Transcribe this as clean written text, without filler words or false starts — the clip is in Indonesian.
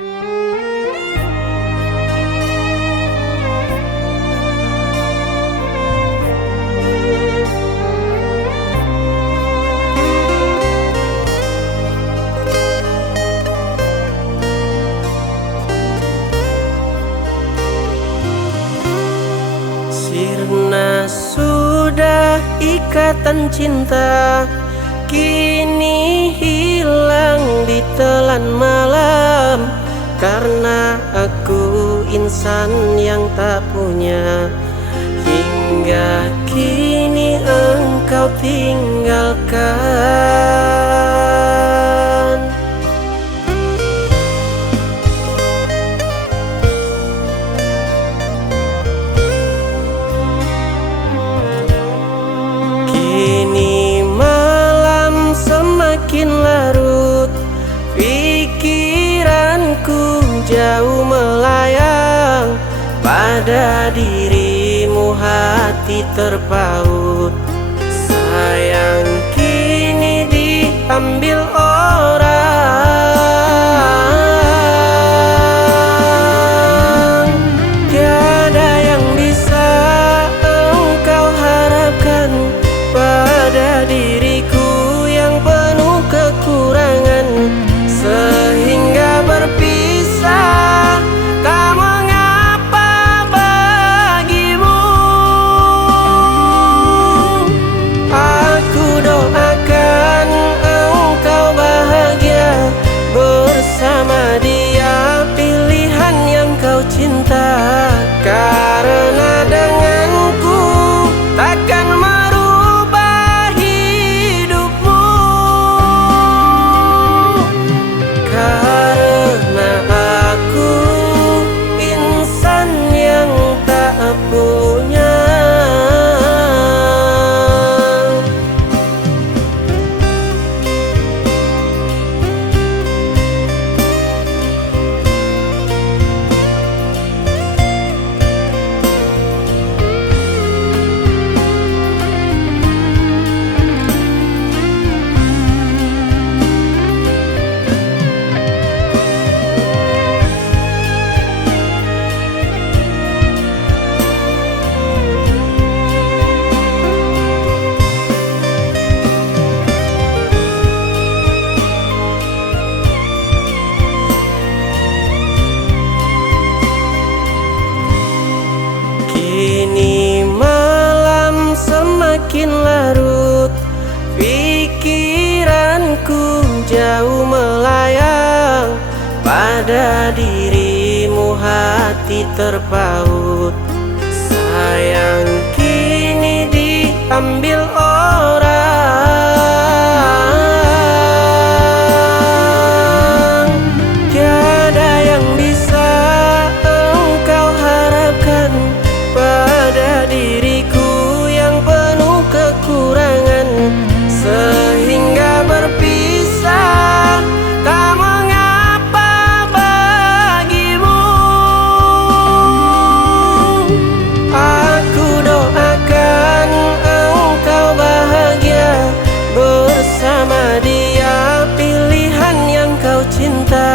Sirna sudah ikatan cinta, kini hilang di telan malam. Karena aku insan yang tak punya, hingga kini engkau tinggalkan. Kini malam semakin larut, pikiranku jauh melayang. Pada dirimu hati terpaut, sayang kini diambil orang. Tiada yang bisa engkau harapkan pada diriku yang penuh kekurangan, sehingga berpisah tak mengapa bagimu. Aku doakan engkau bahagia bersama dia, pilihan yang kau cinta. Karena denganku takkan merubah hidupmu, karena aku insan yang tak punya. Kini malam semakin larut, pikiranku jauh melayang. Pada dirimu hati terpaut, sayang kini diambil orang. Tiada yang bisa engkau harapkan pada diriku yang penuh kekurangan, sehingga berpisah tak mengapa bagimu. Aku doakan engkau bahagia bersama dia, pilihan yang kau cinta.